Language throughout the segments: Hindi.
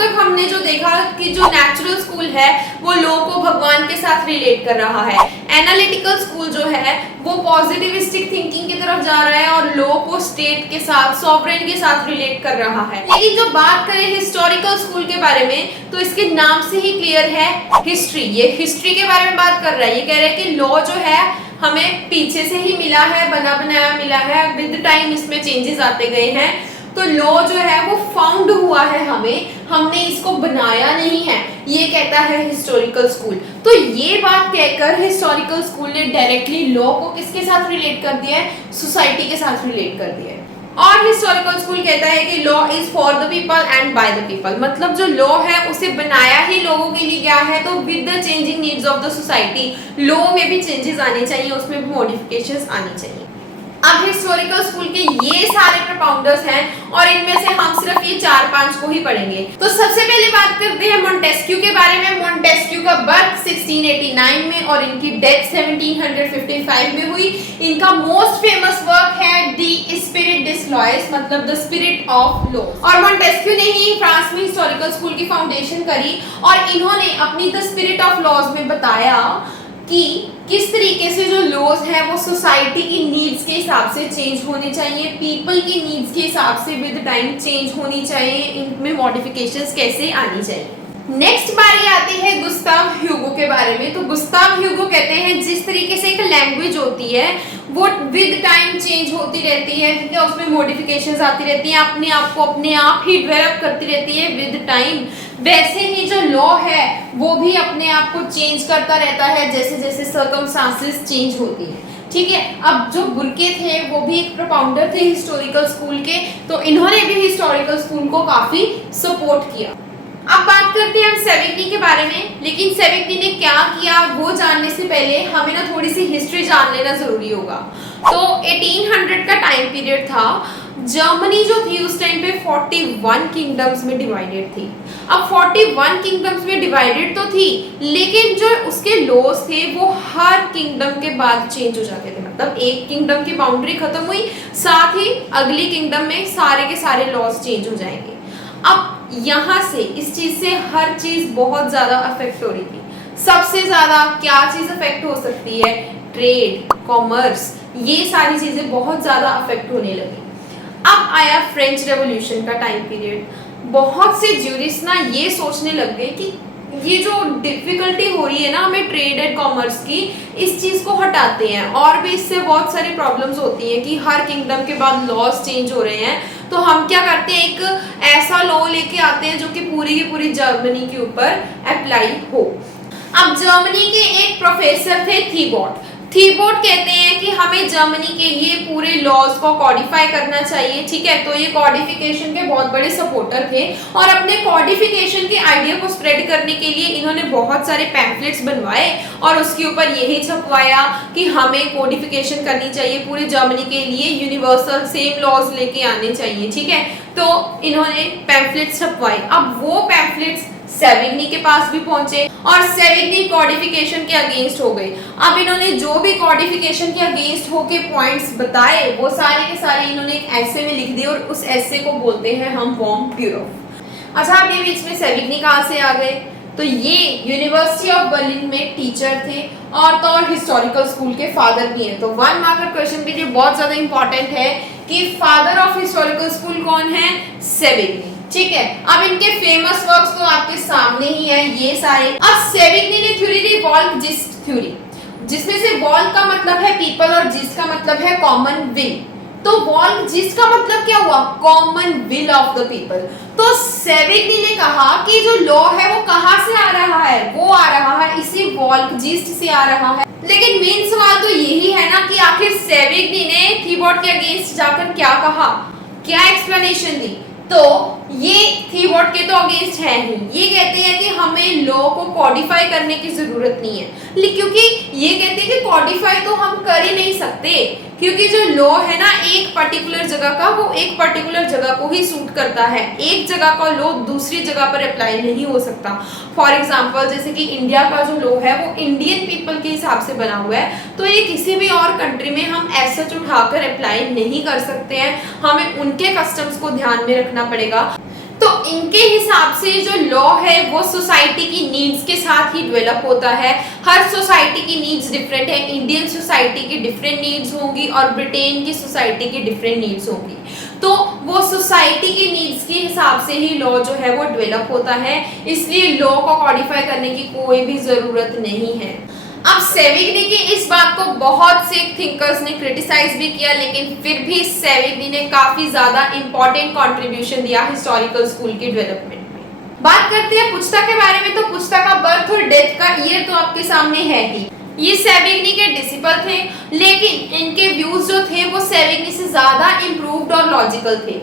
तक हमने जो देखा कि जो नेचुरल स्कूल है वो लॉ को भगवान के साथ रिलेट कर रहा है, एनालिटिकल स्कूल जो है वो पॉजिटिविस्टिक थिंकिंग की तरफ जा रहा है और लॉ को स्टेट के साथ, सॉवरेन के साथ रिलेट कर रहा है। लेकिन जो बात करें हिस्टोरिकल स्कूल के बारे में, तो इसके नाम से ही क्लियर है हिस्ट्री, ये हिस्ट्री के बारे में बात कर रहा है। ये कह रहा है कि लॉ जो है हमें पीछे से ही मिला है, बना बनाया मिला है, विद टाइम इसमें चेंजेस आते गए हैं। तो लॉ जो है वो फाउंड हुआ है, हमने इसको बनाया नहीं है, ये कहता है हिस्टोरिकल स्कूल। तो ये बात कहकर हिस्टोरिकल स्कूल ने डायरेक्टली लॉ को किसके साथ रिलेट कर दिया है? सोसाइटी के साथ रिलेट कर दिया है। और हिस्टोरिकल स्कूल कहता है कि law is for the people and by the people, मतलब जो लॉ है उसे बनाया ही लोगों के लिए गया है। तो with the changing needs of the society law में भी चेंजेस आने चाहिए, उसमें भी मॉडिफिकेशंस आनी चाहिए। अब हिस्टोरिकल स्कूल के ये सारे प्रोपाउंडर्स हैं और इनमें से हम सिर्फ ये 4-5 को ही पढ़ेंगे। तो सबसे पहले बात करते हैं मोंटेस्क्यू के बारे में। मोंटेस्क्यू का बर्थ 1689 में और इनकी डेथ 1755 में हुई। इनका मोस्ट फेमस वर्क है डी स्पिरिट डिस लॉयस, मतलब द स्पिरिट ऑफ लॉ। और मोंटेस्क्यू ने ही फ्रांस में हिस्टोरिकल स्कूल की फाउंडेशन करी और इन्होंने अपनी द स्पिरिट ऑफ लॉज में बताया कि किस तरीके से जो लॉज है वो सोसाइटी की नीड्स के हिसाब से चेंज होने चाहिए, पीपल की नीड्स के हिसाब से विद टाइम चेंज होनी चाहिए, इनमें मॉडिफिकेशंस कैसे आनी चाहिए। नेक्स्ट बारी आती है गुस्ताव ह्यूगो के बारे में। तो गुस्ताव ह्यूगो कहते हैं जिस तरीके से एक लैंग्वेज होती है वो विद टाइम चेंज होती रहती है, ठीक है, उसमें मॉडिफिकेशंस आती रहती हैं, अपने आप को अपने आप ही डेवलप करती रहती है विद टाइम, वैसे ही जो लॉ है वो भी अपने आप को चेंज करता रहता है जैसे जैसे सर्कमस्टांसेस चेंज होती है, ठीक है। अब जो बुर्के थे वो भी एक प्रोपाउंडर थे हिस्टोरिकल स्कूल के, तो इन्होंने भी हिस्टोरिकल स्कूल को काफी सपोर्ट किया। अब बात करते हैं हम सेविग्नी के बारे में। लेकिन सेविग्नी ने क्या किया वो जानने से पहले हमें ना थोड़ी सी हिस्ट्री जान लेना जरूरी होगा। तो 1800 का टाइम पीरियड था, जर्मनी जो थी उस टाइम पे 41 किंगडम्स में डिवाइडेड थी। अब 41 किंगडम्स में डिवाइडेड तो थी, लेकिन जो उसके लॉज थे वो हर किंगडम के बाद चेंज हो जाते थे, मतलब एक किंगडम की बाउंड्री खत्म हुई, साथ ही अगली किंगडम में सारे के सारे लॉज चेंज हो जाएंगे। अब यहाँ से इस चीज से हर चीज बहुत ज्यादा अफेक्ट हो रही थी। सबसे ज्यादा क्या चीज अफेक्ट हो सकती है? ट्रेड, कॉमर्स, ये सारी चीजें बहुत ज्यादा अफेक्ट होने लगी। अब आया फ्रेंच रेवोल्यूशन का टाइम पीरियड। बहुत से ज्यूरिस्ट ना ये सोचने लग गए कि ये जो डिफिकल्टी हो रही है ना हमें ट्रेड एंड कॉमर्स की, इस चीज को हटाते हैं। और भी इससे बहुत सारी प्रॉब्लम्स होती हैं कि हर किंगडम के बाद लॉज चेंज हो रहे हैं, तो हम क्या करते हैं, एक ऐसा लॉ लेके आते हैं जो कि पूरी की पूरी जर्मनी के ऊपर अप्लाई हो। अब जर्मनी के एक प्रोफेसर थे थीबॉट। थीबॉट कहते हैं कि हमें जर्मनी के लिए पूरे लॉज को कॉडिफाई करना चाहिए, ठीक है। तो ये कॉडिफिकेशन के बहुत बड़े सपोर्टर थे और अपने कॉडिफिकेशन के आइडिया को स्प्रेड करने के लिए इन्होंने बहुत सारे पैम्फलेट्स बनवाए और उसके ऊपर यही छपवाया कि हमें कॉडिफिकेशन करनी चाहिए पूरे जर्मनी के लिए, यूनिवर्सल सेम लॉज लेके आने चाहिए, ठीक है। तो इन्होंने पैम्फलेट्स छपवाए। अब वो पैम्फलेट्स सेविग्नी के पास भी पहुंचे और सेविग्नी कॉडिफिकेशन के अगेंस्ट हो गए। अब इन्होंने जो भी कॉडिफिकेशन के अगेंस्ट होके पॉइंट्स बताए वो सारे के सारे इन्होंने एक ऐसे में लिख दिए और उस ऐसे को बोलते हैं हम वॉर्म प्यूरोफ। अच्छा, अब ये बीच में सेविग्नी कहाँ से आ गए? तो ये यूनिवर्सिटी ऑफ बर्लिन में टीचर थे और तो और हिस्टोरिकल स्कूल के फादर भी हैं। तो 1 मार्कर क्वेश्चन के लिए बहुत ज्यादा इंपॉर्टेंट है कि फादर ऑफ हिस्टोरिकल स्कूल कौन है? सेविग्नी, ठीक है। अब इनके फेमस वर्क्स तो आपके सामने ही है ये सारे। अब सेविग्नी ने थ्योरी दी वॉल्फ-जिस्ट थ्योरी, जिसमें से वॉल्फ का मतलब है पीपल और जिस्ट का मतलब है कॉमन विल। तो वॉल्फ-जिस्ट का मतलब क्या हुआ? Common will of the people. तो सेविग्नी ने कहा कि जो लॉ है वो कहाँ से आ रहा है? वो आ रहा है इसी वॉल्फ-जिस्ट से आ रहा है। लेकिन मेन सवाल तो यही है ना कि आखिर सेविग्नी ने थीबॉट के अगेंस्ट जाकर क्या कहा, क्या एक्सप्लेनेशन दी? तो ये थीबॉट के तो अगेंस्ट है ही, ये कहते हैं कि हमें लॉ को कॉडिफाई करने की जरूरत नहीं है, क्योंकि ये कहते हैं कि कॉडिफाई तो हम कर ही नहीं सकते, क्योंकि जो लॉ है ना एक पर्टिकुलर जगह का, वो एक पर्टिकुलर जगह को ही सूट करता है। एक जगह का लॉ दूसरी जगह पर अप्लाई नहीं हो सकता। फॉर एग्जांपल जैसे कि इंडिया का जो लॉ है वो इंडियन पीपल के हिसाब से बना हुआ है, तो ये किसी भी और कंट्री में हम ऐसा उठाकर अप्लाई नहीं कर सकते हैं, हमें उनके कस्टम्स को ध्यान में रखना पड़ेगा। तो इनके हिसाब से जो लॉ है वो सोसाइटी की नीड्स के साथ ही डेवलप होता है। हर सोसाइटी की नीड्स डिफरेंट है। इंडियन सोसाइटी की डिफरेंट नीड्स होंगी और ब्रिटेन की सोसाइटी की डिफरेंट नीड्स होंगी। तो वो सोसाइटी की नीड्स के हिसाब से ही लॉ जो है वो डेवलप होता है, इसलिए लॉ को कॉडिफाई करने की कोई भी जरूरत नहीं है। अब सेविग्नी की इस बात को बहुत से थिंकर्स ने क्रिटिसाइज भी किया, लेकिन फिर भी सेविग्नी ने काफी ज्यादा इंपॉर्टेंट कंट्रीब्यूशन दिया हिस्टोरिकल स्कूल के डेवलपमेंट में। बात करते हैं पुस्ता के बारे में, तो पुस्ता का बर्थ और डेथ का ईयर तो आपके सामने है ही। ये सेविग्नी के डिसिपल थे, लेकिन इनके व्यूज जो थे वो सेविग्नी से ज्यादा इम्प्रूव्ड और लॉजिकल थे।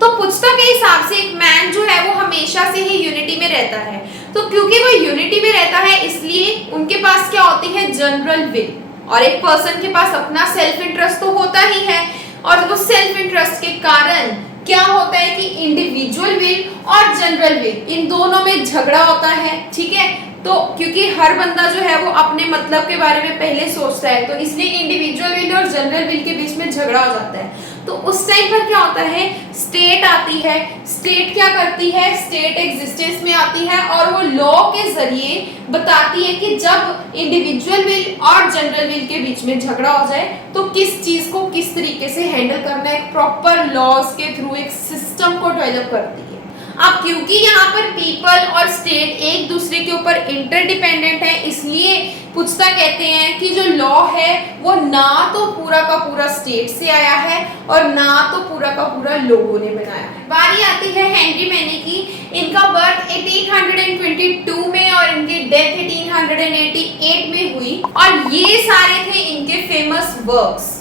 तो पुस्ता के हिसाब से एक मैन जो है वो हमेशा से ही यूनिटी में रहता है। तो क्योंकि वो यूनिटी में रहता है, इसलिए उनके पास क्या होती है, जनरल विल। और एक पर्सन के पास अपना सेल्फ इंटरेस्ट तो होता ही है, और वो सेल्फ इंटरेस्ट के कारण क्या होता है कि इंडिविजुअल विल और जनरल विल इन दोनों में झगड़ा होता है। ठीक है, तो क्योंकि हर बंदा जो है वो अपने मतलब के बारे में पहले सोचता है, तो इसलिए इंडिविजुअल विल और जनरल विल के बीच में झगड़ा हो जाता है। तो उस टाइम पर क्या होता है, स्टेट आती है। स्टेट क्या करती है, स्टेट एग्जिस्टेंस में आती है और वो लॉ के जरिए बताती है कि जब इंडिविजुअल विल और जनरल विल के बीच में झगड़ा हो जाए तो किस चीज को किस तरीके से हैंडल करना है, प्रॉपर लॉज के थ्रू एक सिस्टम को डेवलप करती है। अब क्योंकि यहाँ पर पीपल और स्टेट एक दूसरे के ऊपर इंटरडिपेंडेंट है, इसलिए पुस्ता कहते हैं कि जो लॉ है वो ना तो पूरा का पूरा स्टेट से आया है और ना तो पूरा का पूरा लोगों ने बनाया है। बारी आती है हेनरी मैनी की। इनका बर्थ 1822 में और इनकी डेथ 1888 में हुई, और ये सारे थे इनके फेमस वर्क्स।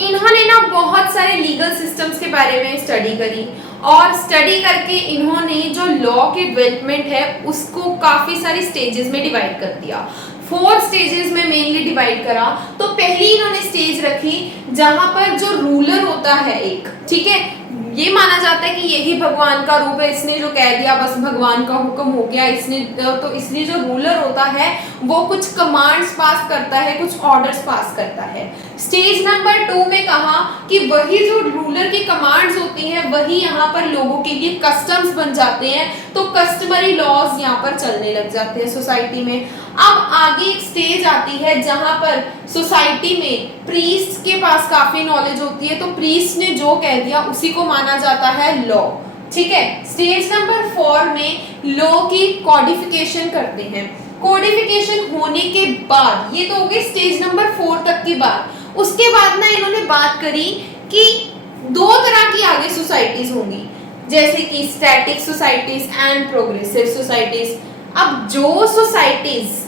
इन्होंने ना बहुत सारे लीगल सिस्टम्स के बारे में स्टडी करी, और स्टडी करके इन्होंने जो लॉ की डेवलपमेंट है उसको काफी सारी स्टेजेस में डिवाइड कर दिया। 4 स्टेजेस में मेनली डिवाइड करा। तो पहली इन्होंने स्टेज रखी जहां पर जो रूलर होता है एक, ठीक है, ये माना जाता है कि यही भगवान का रूप है, इसने जो कह दिया बस भगवान का हुक्म हो गया, इसने तो इसलिए जो रूलर होता है वो कुछ कमांड्स पास करता है, कुछ ऑर्डर्स पास करता है। स्टेज नंबर 2 में कहा कि वही जो रूलर की कमांड्स होती हैं वही यहाँ पर लोगों के लिए कस्टम्स बन जाते हैं, तो कस्टमरी लॉज यहाँ पर चलने लग जाते हैं सोसाइटी में। अब आगे एक स्टेज आती है जहां पर सोसाइटी में प्रीस्ट के पास काफी नॉलेज होती है, तो प्रीस्ट ने जो कह दिया उसी को माना जाता है लॉ। ठीक है, स्टेज नंबर 4 में लॉ की कॉडिफिकेशन करते हैं। कोडिफिकेशन होने के बाद, ये तो हो गई स्टेज नंबर 4 तक की बात। उसके बाद ना इन्होंने बात करी कि 2 तरह की आगे सोसाइटीज होंगी, जैसे कि static societies and progressive societies. अब जो सोसाइटीज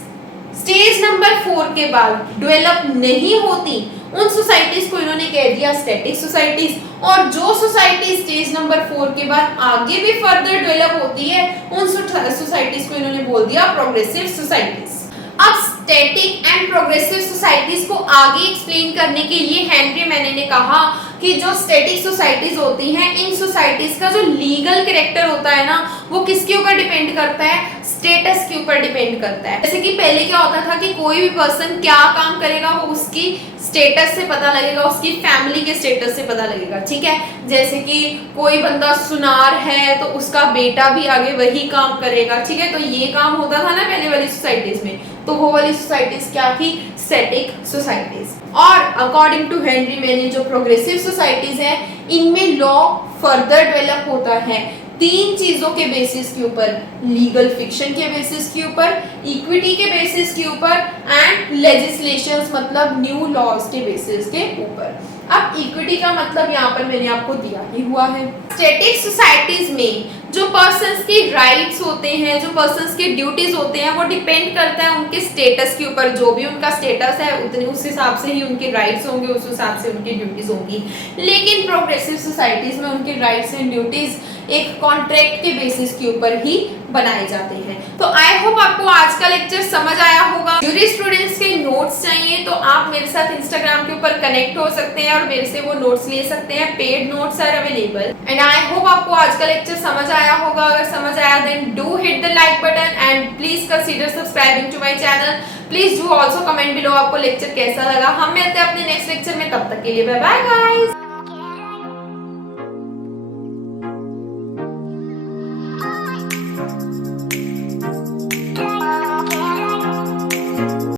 स्टेज नंबर 4 के बाद डेवलप नहीं होती उन सोसाइटीज को इन्होंने कह दिया स्टैटिक सोसाइटीज, और जो सोसाइटी स्टेज नंबर 4 के बाद आगे भी फर्दर डेवलप होती है उन सोसाइटीज को इन्होंने बोल दिया प्रोग्रेसिव सोसाइटीज। अब स्टैटिक एंड प्रोग्रेसिव सोसाइटीज को आगे एक्सप्लेन करने के लिए हेनरी मैनी ने कहा कि जो स्टैटिक सोसाइटीज होती हैं, इन सोसाइटीज का जो लीगल कैरेक्टर होता है ना वो किसके ऊपर डिपेंड करता है, स्टेटस के ऊपर डिपेंड करता है। जैसे कि पहले क्या होता था कि कोई भी पर्सन क्या काम करेगा वो उसकी स्टेटस से पता लगेगा, उसकी फैमिली के स्टेटस से पता लगेगा। ठीक है, जैसे कि कोई बंदा सुनार है तो उसका बेटा भी आगे वही काम करेगा। ठीक है, तो ये काम होता था ना पहले वाली सोसाइटीज में, तो वो वाली सोसाइटीज क्या थी, स्टैटिक सोसाइटीज। और अकॉर्डिंग टू हेनरी मैनी जो प्रोग्रेसिव सोसाइटीज है इनमें लॉ फर्दर डेवलप होता है 3 चीजों के बेसिस के ऊपर, लीगल फिक्शन के बेसिस के ऊपर, इक्विटी के बेसिस के ऊपर एंड लेजिस्लेशंस मतलब न्यू लॉज के बेसिस के ऊपर। अब इक्विटी का मतलब यहाँ पर मैंने आपको दिया ही हुआ है। स्टैटिक सोसाइटीज में जो पर्सन्स की राइट्स होते हैं, जो पर्सन्स के ड्यूटीज होते हैं वो डिपेंड करता है उनके स्टेटस के ऊपर। जो भी उनका स्टेटस है उतने उस हिसाब से ही उनके राइट्स होंगे, उस हिसाब से उनकी ड्यूटीज होंगी। लेकिन प्रोग्रेसिव सोसाइटीज में उनके राइट्स एंड ड्यूटीज एक कॉन्ट्रैक्ट के बेसिस के ऊपर ही बनाए जाते हैं। तो आई होप आपको आज का लेक्चर समझ आया होगा। जूरी स्टूडेंट्स के नोट्स चाहिए तो आप मेरे साथ इंस्टाग्राम के ऊपर कनेक्ट हो सकते हैं और मेरे से वो नोट्स ले सकते हैं। Paid notes are available and I hope आपको आज का लेक्चर समझ आया होगा। अगर समझ आया then do hit the like button and please consider subscribing to my channel. Please do also comment below आपको लेक्चर कैसा लगा। हम मिलते हैं अपने नेक्स्ट लेक्चर में, तब तक के लिए बाय बाय गाइस।